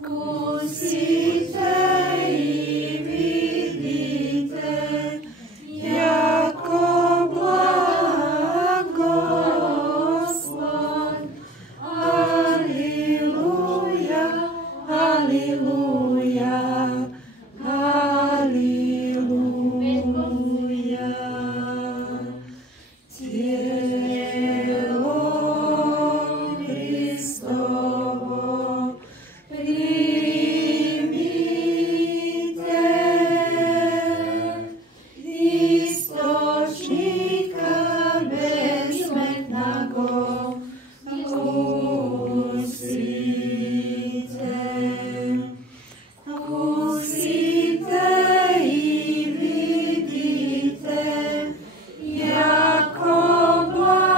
Kusite i vidite, jako blagoslov. Aleluja, aleluja, aleluja. Tijelo Hristovo primite, istočnika besmrtnago kusite. Kusite i vidite, jako blagoslov.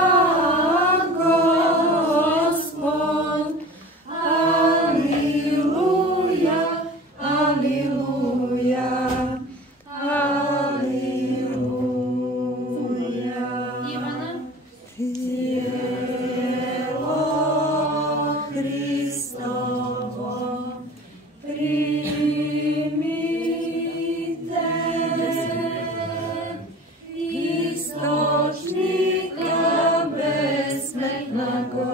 Aleluja, aleluja, aleluja. Tijelo Hristovo primite, istočnika besmrtnago